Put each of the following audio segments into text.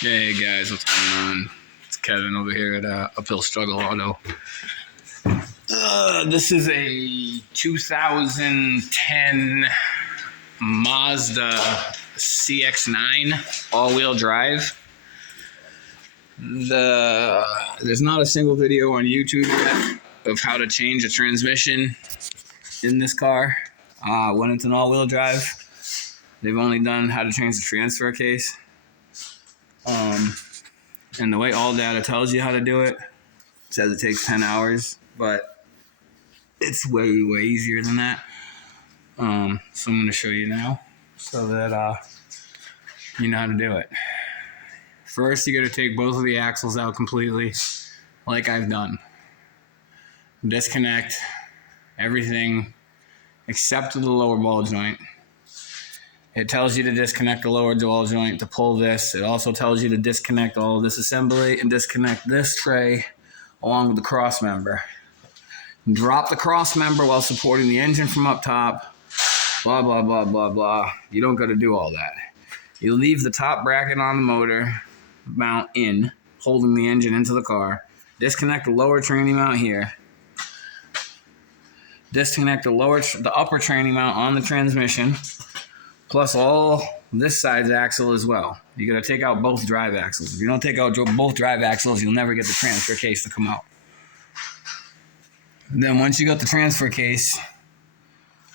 Hey guys, what's going on? It's Kevin over here at Uphill Struggle Auto. This is a 2010 Mazda cx9 all-wheel drive. There's not a single video on YouTube yet of how to change a transmission in this car when it's an all-wheel drive. They've only done how to change the transfer case. And the way All Data tells you how to do it says it takes 10 hours, but it's way easier than that. So I'm going to show you now so that you know how to do it. First, you got to take both of the axles out completely, like I've done. Disconnect everything except the lower ball joint. It tells you to disconnect the lower ball joint to pull this. It also tells you to disconnect all of this assembly and disconnect this tray along with the cross member. Drop the cross member while supporting the engine from up top. Blah, blah, blah, blah, blah. You don't got to do all that. You leave the top bracket on the motor mount in, holding the engine into the car. Disconnect the lower tranny mount here. Disconnect the upper tranny mount on the transmission. Plus all this side's axle as well. You gotta take out both drive axles. If you don't take out both drive axles, you'll never get the transfer case to come out. And then once you got the transfer case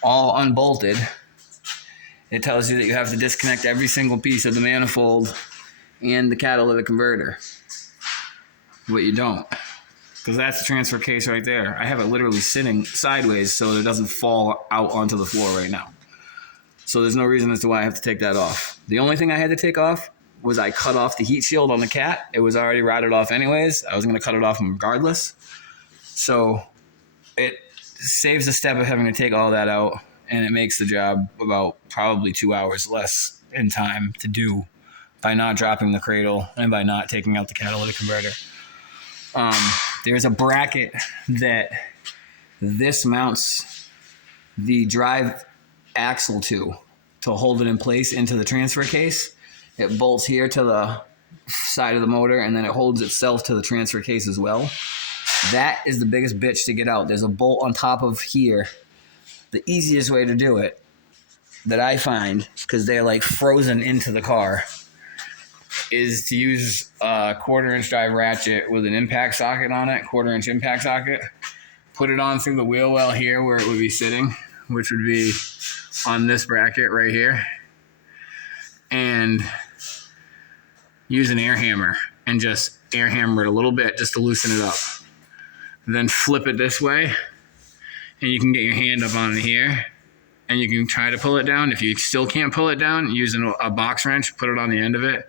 all unbolted, it tells you that you have to disconnect every single piece of the manifold and the catalytic converter. But you don't, because that's the transfer case right there. I have it literally sitting sideways so it doesn't fall out onto the floor right now. So there's no reason as to why I have to take that off. The only thing I had to take off was I cut off the heat shield on the Cat. It was already rotted off anyways. I was going to cut it off regardless. So it saves the step of having to take all that out, and it makes the job about probably 2 hours less in time to do by not dropping the cradle and by not taking out the catalytic converter. There's a bracket that this mounts the drive axle to hold it in place into the transfer case. It bolts here to the side of the motor, and then it holds itself to the transfer case as well. That is the biggest bitch to get out. There's a bolt on top of here. The easiest way to do it that I find, because they're like frozen into the car, is to use a 1/4-inch drive ratchet with an impact socket on it, 1/4-inch impact socket. Put it on through the wheel well here where it would be sitting, which would be on this bracket right here, and use an air hammer and just air hammer it a little bit just to loosen it up. Then flip it this way, and you can get your hand up on it here, and you can try to pull it down. If you still can't pull it down, use a box wrench, put it on the end of it,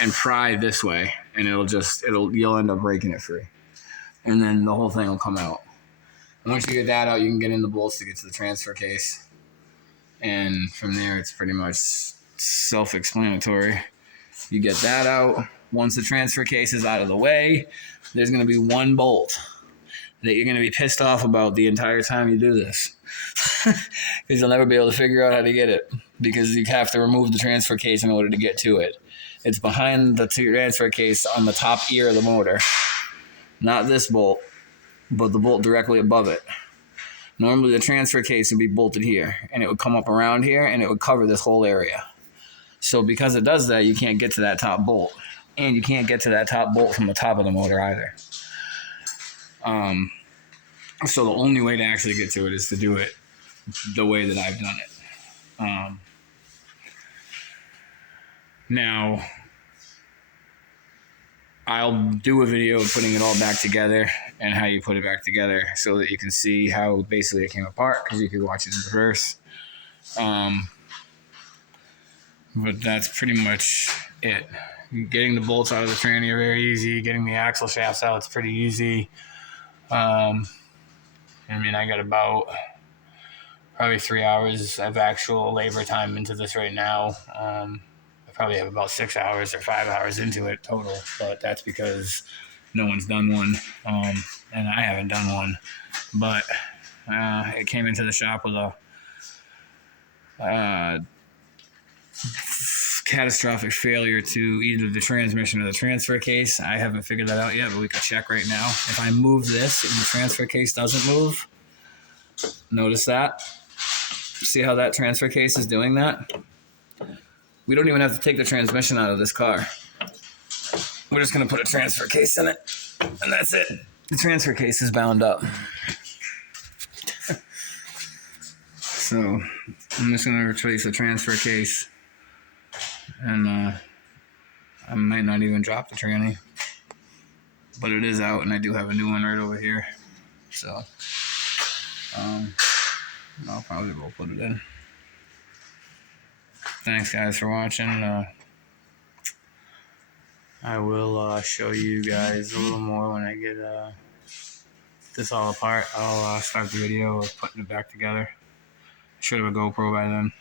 and pry this way, and you'll end up breaking it free, and then the whole thing will come out. And once you get that out, you can get in the bolts to get to the transfer case. And from there, it's pretty much self-explanatory. You get that out. Once the transfer case is out of the way, there's going to be one bolt that you're going to be pissed off about the entire time you do this. Because you'll never be able to figure out how to get it, because you have to remove the transfer case in order to get to it. It's behind the transfer case on the top ear of the motor. Not this bolt, but the bolt directly above it. Normally the transfer case would be bolted here, and it would come up around here, and it would cover this whole area. So because it does that, you can't get to that top bolt, and you can't get to that top bolt from the top of the motor either. So the only way to actually get to it is to do it the way that I've done it. Now, I'll do a video of putting it all back together and how you put it back together so that you can see how basically it came apart, because you could watch it in reverse. But that's pretty much it. Getting the bolts out of the tranny are very easy. Getting the axle shafts out, it's pretty easy. I got about probably 3 hours of actual labor time into this right now. I probably have about 6 hours or 5 hours into it total, but that's because no one's done one, and I haven't done one. But it came into the shop with a catastrophic failure to either the transmission or the transfer case. I haven't figured that out yet, but we can check right now. If I move this and the transfer case doesn't move, notice that. See how that transfer case is doing that? We don't even have to take the transmission out of this car. We're just going to put a transfer case in it, and that's it. The transfer case is bound up. So I'm just going to replace the transfer case, and I might not even drop the tranny, but it is out, and I do have a new one right over here. So I'll probably go put it in. Thanks, guys, for watching. I will show you guys a little more when I get this all apart. I'll start the video of putting it back together. Should have a GoPro by then.